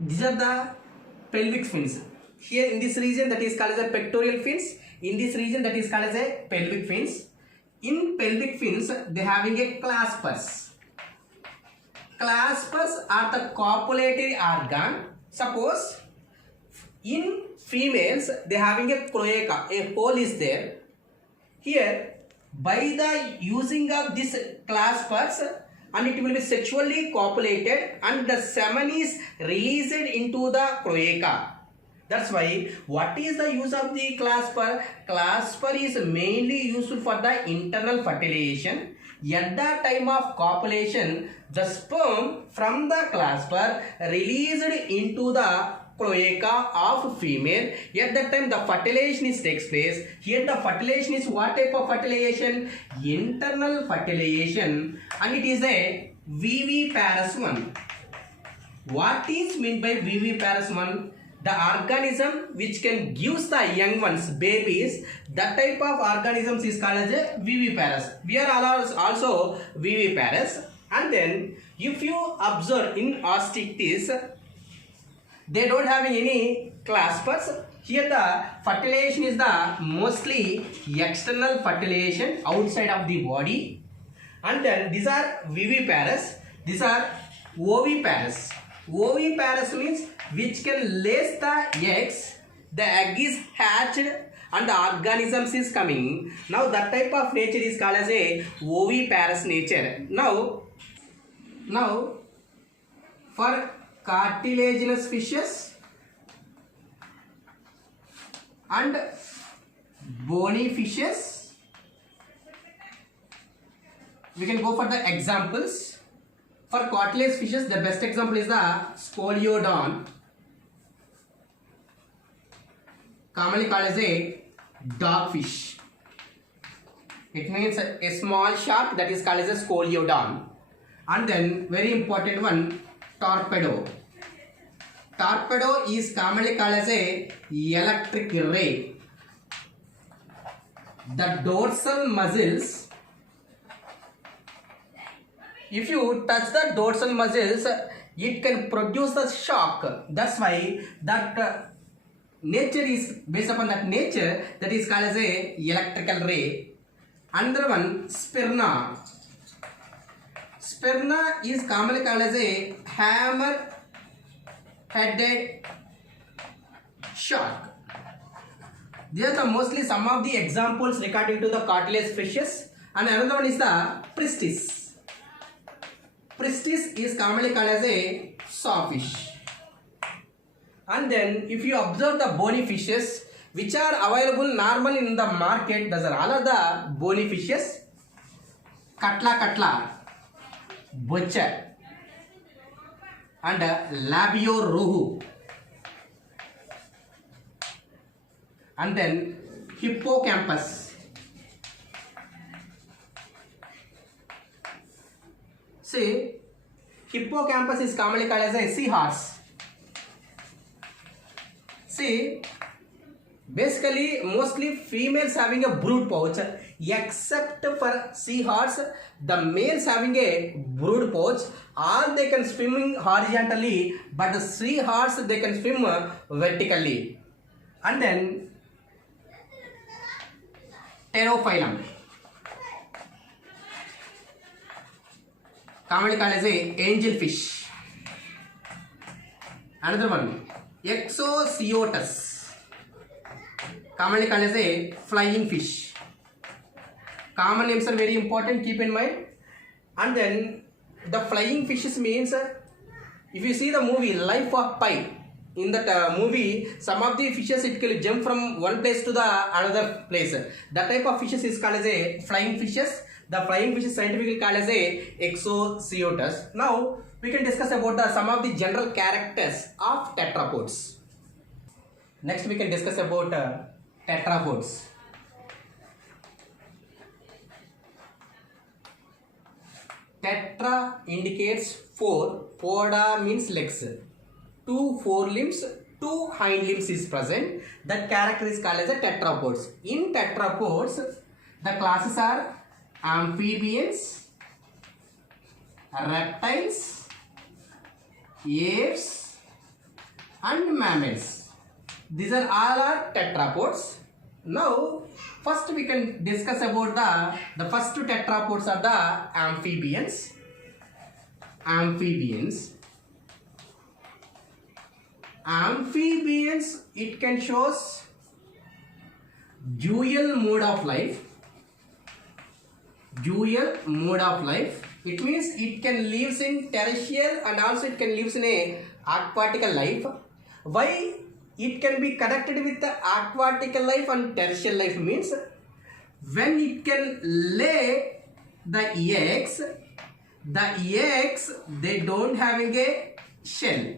These are the pelvic fins. Here in this region that is called as a pectoral fins. In this region that is called as a pelvic fins. In pelvic fins they having a claspers. Claspers are the copulatory organ. Suppose in females they having a cloaca, a hole is there. Here by the using of this claspers and it will be sexually copulated and the semen is released into the cloaca. That's why what is the use of the clasper? Clasper is mainly used for the internal fertilization. At the time of copulation, the sperm from the clasper released into the cloaca of female. At that time the fertilization is takes place. Here the fertilization is what type of fertilization? Internal fertilization, and it is a viviparous one. What is meant by viviparous one? The organism which can give the young ones, babies, that type of organisms is called as a viviparous. We are also viviparous. And then if you observe in Osteichthyes, they don't have any claspers. Here the fertilization is the mostly external fertilization outside of the body. And then these are viviparous. These are oviparous. Oviparous means which can lay the eggs. The egg is hatched and the organisms is coming. Now that type of nature is called as a oviparous nature. Now for cartilaginous fishes and bony fishes, we can go for the examples. For cartilaginous fishes, the best example is the Scoliodon, commonly called as a dogfish. It means a small shark that is called as a Scoliodon. And then very important one, torpedo. Torpedo is commonly called as a electric ray. The dorsal muscles, if you touch the dorsal muscles, it can produce the shock. That's why that nature is based upon that nature, that is called as a electrical ray. Another one, Sperna. Sperna is commonly called as a hammer-headed shark. These are the mostly some of the examples regarding to the cartilaginous fishes. And another one is the Pristis. Pristis is commonly called as a sawfish. And then if you observe the bony fishes which are available normally in the market, those are all of the bony fishes. Katla, butcher, and labioruhu, and then hippocampus. See, hippocampus is commonly called as a seahorse. See, basically mostly females having a brood pouch, except for seahorse, the males having a brood pouch, or they can swim horizontally, but the seahorse they can swim vertically. And then pterophyllum, commonly called as a angelfish. Another one, Exocoetus, commonly called as a flying fish. Common names are very important, keep in mind. And then the flying fishes means, if you see the movie Life of Pi, in that movie some of the fishes it can jump from one place to the another place. That type of fishes is called as a flying fishes. The flying fish is scientifically called as a Exocoetus. Now we can discuss about some of the general characters of tetrapods. Next we can discuss about tetrapods. Tetra indicates 4, poda means legs, 2 forelimbs, 2 hind limbs is present. That character is called as a tetrapods. In tetrapods, the classes are amphibians, reptiles, apes, and mammals. These are all are tetrapods. Now first we can discuss about the first two tetrapods are the amphibians. Amphibians, it can shows dual mode of life. It means it can lives in terrestrial and also it can lives in a aquatic life. Why it can be connected with the aquatic life and terrestrial life means when it can lay the eggs they don't having a shell.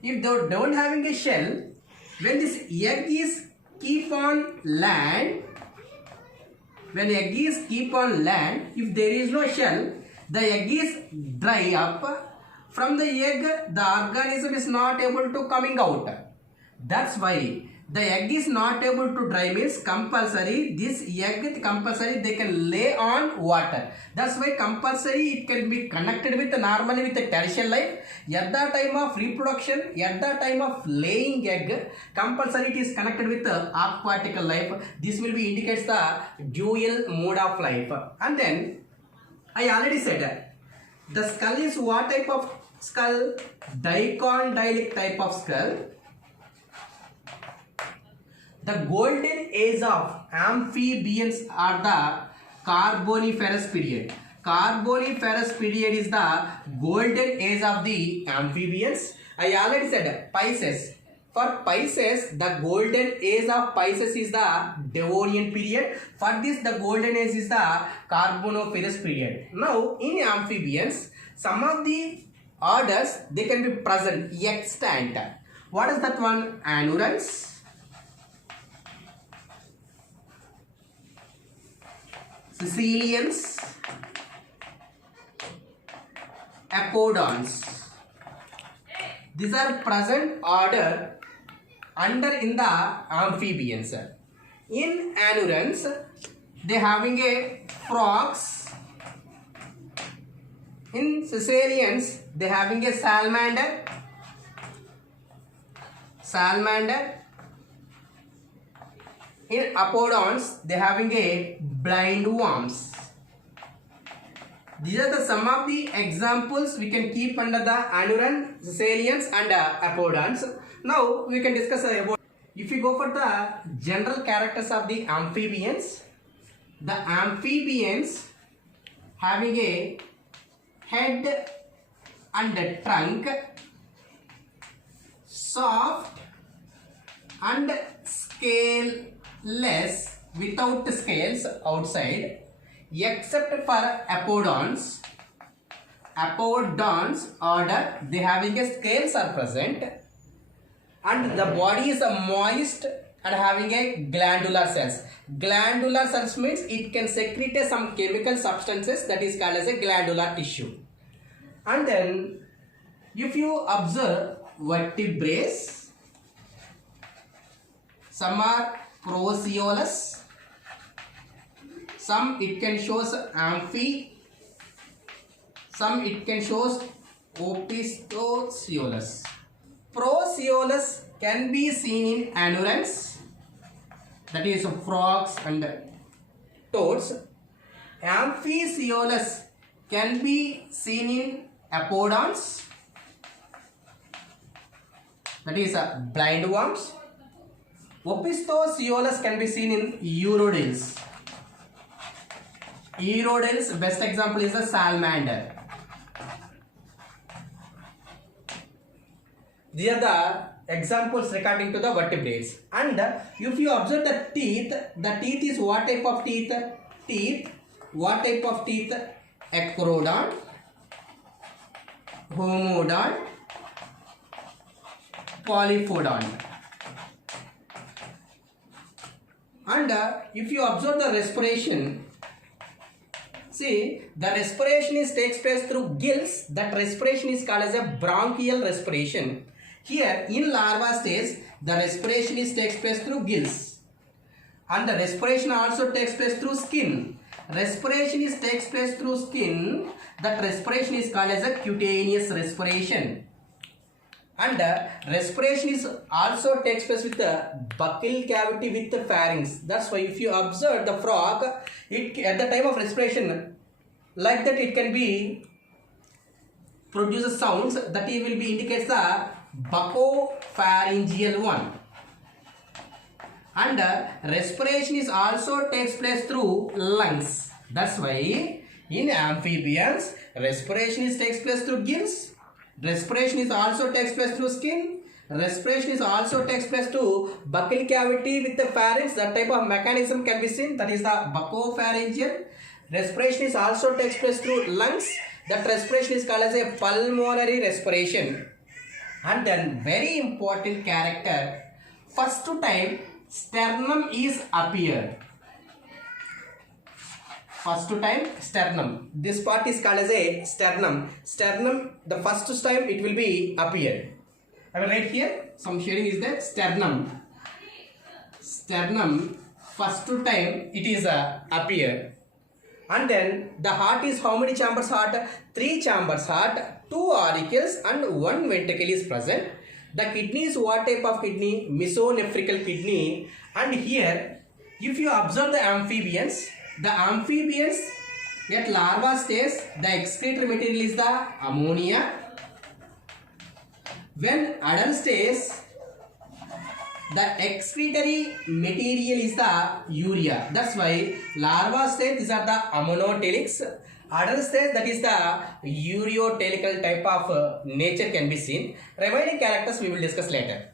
If they don't having a shell, when this egg is keep on land, if there is no shell, the egg is dry up. From the egg, the organism is not able to coming out. That's why the egg is not able to dry means compulsory this egg compulsory they can lay on water. That's why compulsory it can be connected with normally with the terrestrial life. At the time of reproduction, at the time of laying egg, compulsory it is connected with the aquatic life. This will be indicates the dual mode of life. And then I already said the skull is what type of skull? Dicondylic type of skull. The golden age of amphibians are the Carboniferous period. Carboniferous period is the golden age of the amphibians. I already said Pisces. For Pisces, the golden age of Pisces is the Devonian period. For this, the golden age is the Carboniferous period. Now, in amphibians, some of the orders they can be present, extant. What is that one? Anurans, Caecilians, Apodons. These are present order under in the amphibians. In anurans, they having a frogs. In Caecilians, they having a salamander. In apodons, they having a blind worms. These are the some of the examples we can keep under the anuran, Caecilians and apodons. Now we can discuss about, if you go for the general characters of the amphibians having a head and a trunk, soft and scaleless without scales outside, except for apodons. Apodons order they having a scales are present, and the body is moist and having a glandular cells. Glandular cells means it can secrete some chemical substances that is called as a glandular tissue. And then if you observe vertebrates, some are proceolus, some it can shows amphi, some it can shows opisthocoelus. Proceolus can be seen in anurans, that is frogs and toads. Amphicoelus can be seen in apodons, that is blind worms. Opisthocoelus can be seen in urodels. Urodels, best example is the salamander. These are the examples regarding to the vertebrates. And if you observe the teeth is what type of teeth? What type of teeth? Ecrodont, homodont, polyphodont. And if you observe the respiration, see, the respiration takes place through gills. That respiration is called as a bronchial respiration. Here in larva stage, the respiration takes place through gills, and the respiration also takes place through skin. Respiration takes place through skin. That respiration is called as a cutaneous respiration. And respiration is also takes place with the buccal cavity with the pharynx. That's why if you observe the frog, it at the time of respiration, like that it can be produces sounds that it will be indicates the buccopharyngeal one. And respiration is also takes place through lungs. That's why in amphibians, respiration is takes place through gills. Respiration is also takes place through skin. Respiration is also takes place through buccal cavity with the pharynx. That type of mechanism can be seen. That is the buccopharyngeal. Respiration is also takes place through lungs. That respiration is called as a pulmonary respiration. And then very important character. First time sternum is appeared. First time sternum. This part is called as a sternum. Sternum, the first time it will be appeared. I will write here. Some shading is there. Sternum. Sternum. First time it is appeared. And then the heart is how many chambers heart? 3 chambers heart, 2 auricles and 1 ventricle is present. The kidney is what type of kidney? Mesonephrical kidney. And here, if you observe the amphibians at larva stage, the excretory material is the ammonia. When adult stage, the excretory material is the urea. That's why larva stage, these are the ammonotelics. Adult stage, that is the ureotelical type of nature can be seen. Remaining characters we will discuss later.